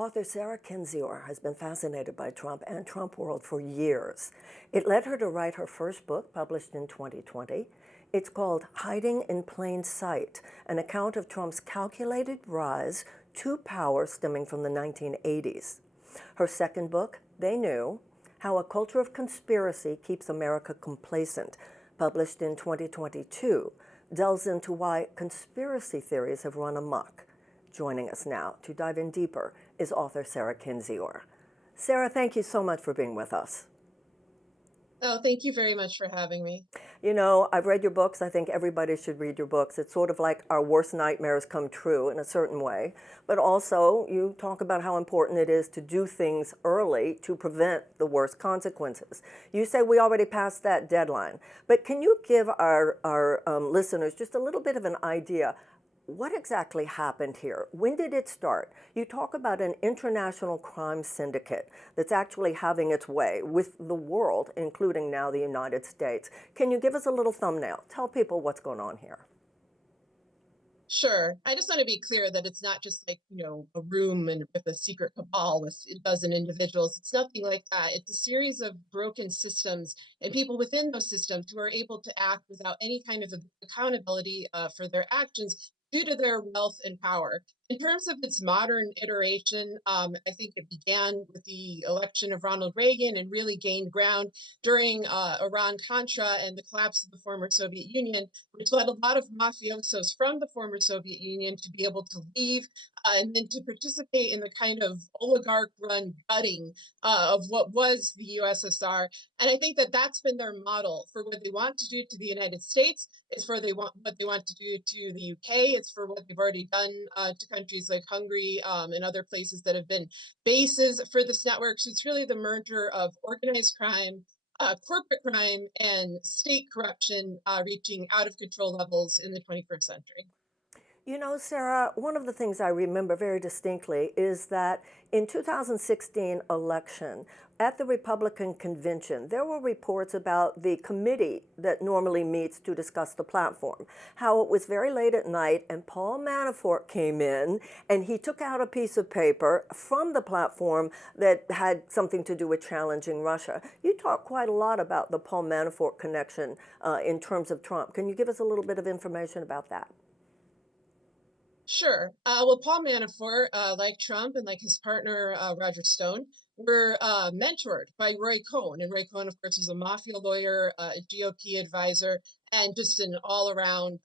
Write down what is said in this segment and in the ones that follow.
Author Sarah Kendzior has been fascinated by Trump and Trump world for years. It led her to write her first book, published in 2020. It's called Hiding in Plain Sight, an account of Trump's calculated rise to power stemming from the 1980s. Her second book, They Knew, How a Culture of Conspiracy Keeps America Complacent, published in 2022, delves into why conspiracy theories have run amok. Joining us now to dive in deeper is author Sarah Kendzior. Sarah, thank you so much for being with us. Oh, thank you very much for having me. You know, I've read your books. I think everybody should read your books. It's sort of like our worst nightmares come true in a certain way. But also, you talk about how important it is to do things early to prevent the worst consequences. You say we already passed that deadline. But can you give our listeners just a little bit of an idea? What exactly happened here? When did it start? You talk about an international crime syndicate that's actually having its way with the world, including now the United States. Can you give us a little thumbnail? Tell people what's going on here. Sure. I just want to be clear that it's not just like, a room and with a secret cabal with a dozen individuals. It's nothing like that. It's a series of broken systems and people within those systems who are able to act without any kind of accountability for their actions due to their wealth and power. In terms of its modern iteration, I think it began with the election of Ronald Reagan and really gained ground during Iran-Contra and the collapse of the former Soviet Union, which led a lot of mafiosos from the former Soviet Union to be able to leave and then to participate in the kind of oligarch-run gutting of what was the USSR. And I think that that's been their model for what they want to do to the United States. It's for what they want to do to the UK. It's for what they've already done to countries like Hungary and other places that have been bases for this network. So it's really the merger of organized crime, corporate crime, and state corruption reaching out of control levels in the 21st century. You know, Sarah, one of the things I remember very distinctly is that in 2016 election, at the Republican convention, there were reports about the committee that normally meets to discuss the platform, how it was very late at night and Paul Manafort came in and he took out a piece of paper from the platform that had something to do with challenging Russia. You talk quite a lot about the Paul Manafort connection in terms of Trump. Can you give us a little bit of information about that? Sure. Well, Paul Manafort, like Trump and like his partner, Roger Stone, were mentored by Roy Cohn. And Roy Cohn, of course, is a mafia lawyer, a GOP advisor, and just an all around,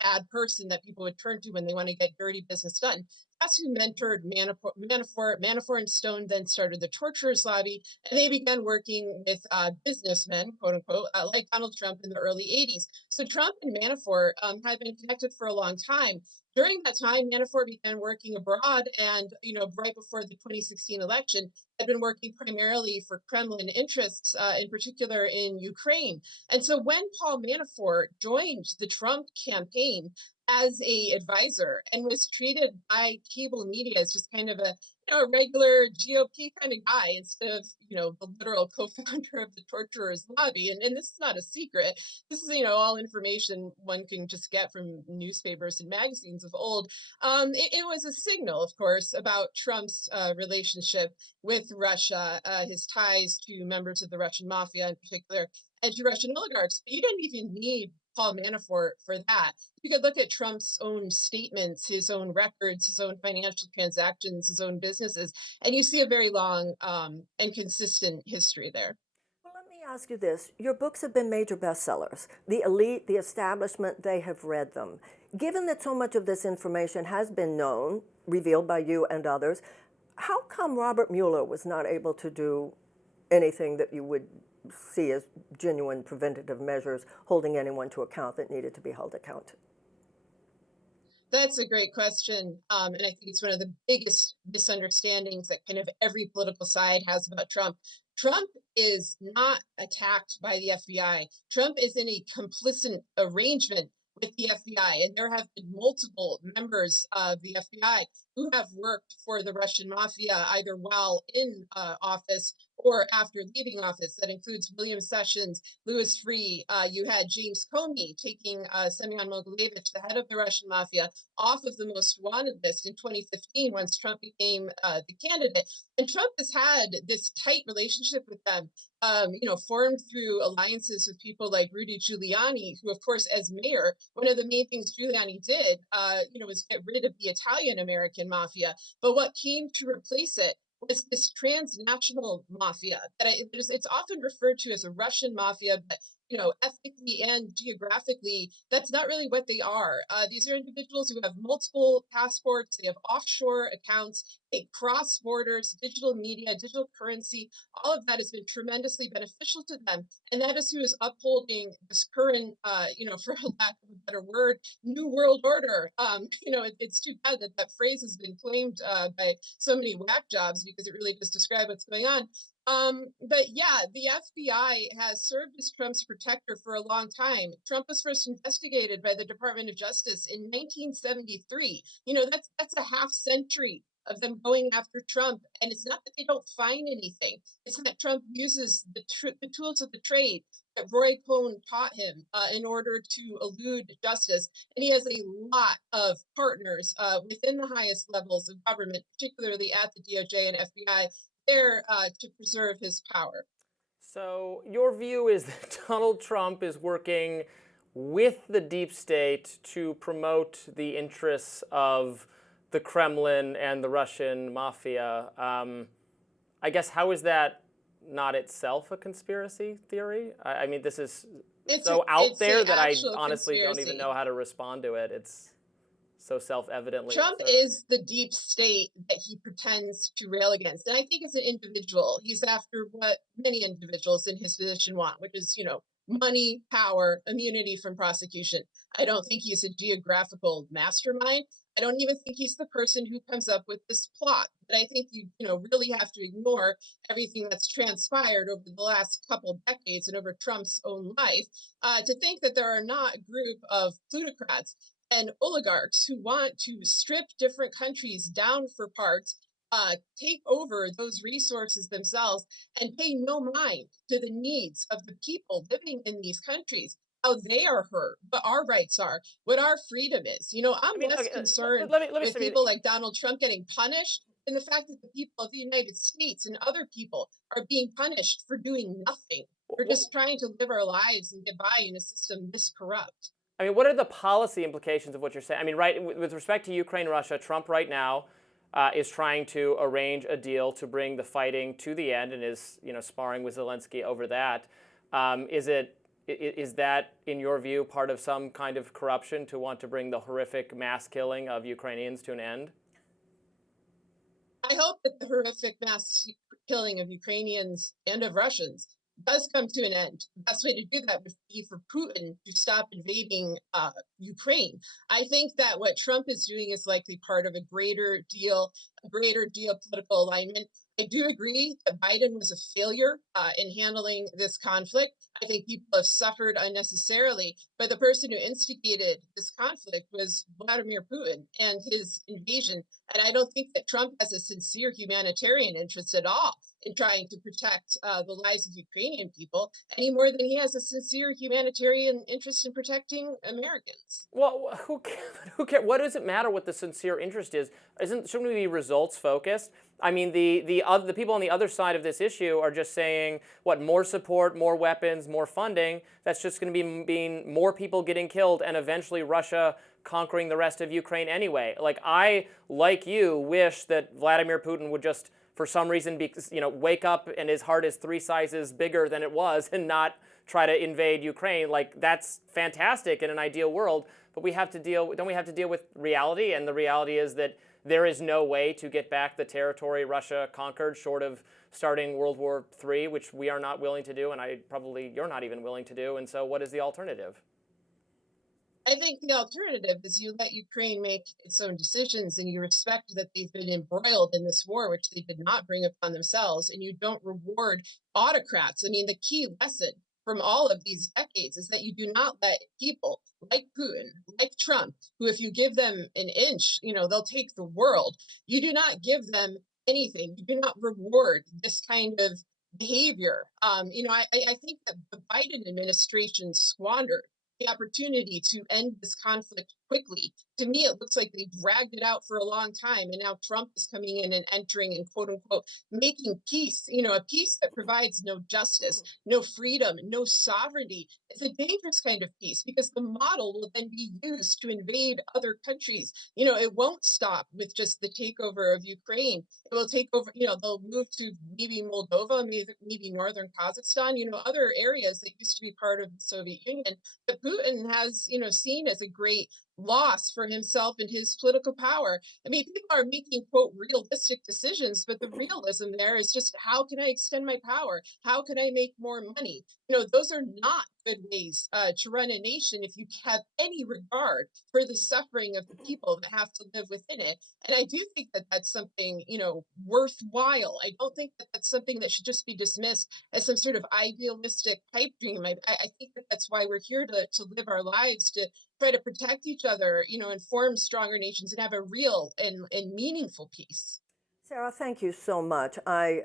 bad person that people would turn to when they want to get dirty business done. That's who mentored Manafort and Stone then started the Torturers Lobby, and they began working with businessmen, quote unquote, like Donald Trump in the early 80s. So Trump and Manafort had been connected for a long time. During that time, Manafort began working abroad, and right before the 2016 election, had been working primarily for Kremlin interests, in particular in Ukraine. And so, when Paul Manafort joined the Trump campaign as a advisor and was treated by cable media as just kind of a regular GOP kind of guy instead of the literal co-founder of the Torturers Lobby, and this is not a secret. This is all information one can just get from newspapers and magazines of old. It was a signal, of course, about Trump's relationship with Russia, his ties to members of the Russian mafia in particular, and to Russian oligarchs. But you didn't even need Paul Manafort for that. You could look at Trump's own statements, his own records, his own financial transactions, his own businesses, and you see a very long and consistent history there. Well, let me ask you this. Your books have been major bestsellers. The elite, the establishment, they have read them. Given that so much of this information has been known, revealed by you and others, how come Robert Mueller was not able to do anything that you would see as genuine preventative measures holding anyone to account that needed to be held account? That's a great question. And I think it's one of the biggest misunderstandings that kind of every political side has about Trump. Trump is not attacked by the FBI. Trump is in a complicit arrangement with the FBI, and there have been multiple members of the FBI who have worked for the Russian mafia either while in office or after leaving office. That includes William Sessions, Louis Freeh. You had James Comey taking Semyon Mogilevich, the head of the Russian mafia, off of the most wanted list in 2015 once Trump became the candidate. And Trump has had this tight relationship with them, formed through alliances with people like Rudy Giuliani, who, of course, as mayor, one of the main things Giuliani did, was get rid of the Italian American mafia. But what came to replace it was this transnational mafia it's often referred to as a Russian mafia, but ethnically and geographically, that's not really what they are. These are individuals who have multiple passports, they have offshore accounts, they cross borders, digital media, digital currency. All of that has been tremendously beneficial to them. And that is who is upholding this current, for lack of a better word, new world order. It's too bad that that phrase has been claimed by so many whack jobs because it really does describe what's going on. But yeah, the FBI has served as Trump's protector for a long time. Trump was first investigated by the Department of Justice in 1973. That's a half century of them going after Trump. And it's not that they don't find anything. It's that Trump uses the tools of the trade that Roy Cohn taught him in order to elude justice. And he has a lot of partners within the highest levels of government, particularly at the DOJ and FBI, there to preserve his power. So your view is that Donald Trump is working with the deep state to promote the interests of the Kremlin and the Russian mafia. I guess how is that not itself a conspiracy theory? I mean, this is so out there that I honestly don't even know how to respond to it. It's so self-evidently Trump absurd. is the deep state that he pretends to rail against. And I think as an individual, he's after what many individuals in his position want, which is, money, power, immunity from prosecution. I don't think he's a geographical mastermind. I don't even think he's the person who comes up with this plot. But I think you really have to ignore everything that's transpired over the last couple decades and over Trump's own life to think that there are not a group of plutocrats and oligarchs who want to strip different countries down for parts, take over those resources themselves, and pay no mind to the needs of the people living in these countries, how they are hurt, what our rights are, what our freedom is. I'm less okay, concerned let me with say, people like Donald Trump getting punished and the fact that the people of the United States and other people are being punished for doing nothing. We're just trying to live our lives and get by in a system this corrupt. I mean, what are the policy implications of what you're saying? I mean, right, with respect to Ukraine, Russia, Trump right now is trying to arrange a deal to bring the fighting to the end and is, sparring with Zelensky over that. Is that, in your view, part of some kind of corruption to want to bring the horrific mass killing of Ukrainians to an end? I hope that the horrific mass killing of Ukrainians and of Russians does come to an end. The best way to do that would be for Putin to stop invading Ukraine. I think that what Trump is doing is likely part of a greater deal, a greater geopolitical alignment. I do agree that Biden was a failure in handling this conflict. I think people have suffered unnecessarily, but the person who instigated this conflict was Vladimir Putin and his invasion. And I don't think that Trump has a sincere humanitarian interest at all in trying to protect the lives of Ukrainian people any more than he has a sincere humanitarian interest in protecting Americans. Well, who cares? What does it matter what the sincere interest is? Shouldn't we be results focused? I mean, the people on the other side of this issue are just saying, what, more support, more weapons, more funding. That's just going to mean more people getting killed and eventually Russia conquering the rest of Ukraine anyway. Like you, wish that Vladimir Putin would just, for some reason, wake up and his heart is 3 sizes bigger than it was and not try to invade Ukraine. That's fantastic in an ideal world, but don't we have to deal with reality? And the reality is that there is no way to get back the territory Russia conquered short of starting World War III, which we are not willing to do, and you're not even willing to do. And so what is the alternative? I think the alternative is you let Ukraine make its own decisions and you respect that they've been embroiled in this war, which they did not bring upon themselves, and you don't reward autocrats. I mean, the key lesson from all of these decades is that you do not let people like Putin, like Trump, who if you give them an inch, they'll take the world. You do not give them anything. You do not reward this kind of behavior. I think that the Biden administration squandered the opportunity to end this conflict quickly. To me, it looks like they dragged it out for a long time, and now Trump is coming in and entering and quote unquote making peace. A peace that provides no justice, no freedom, no sovereignty. It's a dangerous kind of peace because the model will then be used to invade other countries. It won't stop with just the takeover of Ukraine. It will take over. They'll move to maybe Moldova, maybe northern Kazakhstan. Other areas that used to be part of the Soviet Union that Putin has, seen as a great loss for himself and his political power. I mean, people are making, quote, realistic decisions, but the realism there is just how can I extend my power? How can I make more money? Those are not good ways to run a nation if you have any regard for the suffering of the people that have to live within it. And I do think that that's something, worthwhile. I don't think that that's something that should just be dismissed as some sort of idealistic pipe dream. I think that that's why we're here to live our lives, to try to protect each other, and form stronger nations and have a real and meaningful peace. Sarah, thank you so much. I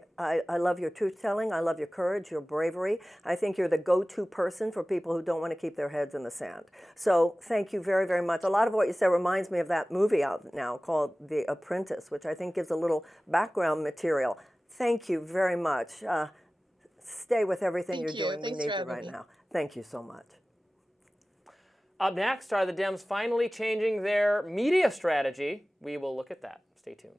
love your truth-telling. I love your courage, your bravery. I think you're the go-to person for people who don't want to keep their heads in the sand. So thank you very, very much. A lot of what you said reminds me of that movie out now called The Apprentice, which I think gives a little background material. Thank you very much. Stay with everything you're doing. We need you right now. Thank you so much. Up next, are the Dems finally changing their media strategy? We will look at that. Stay tuned.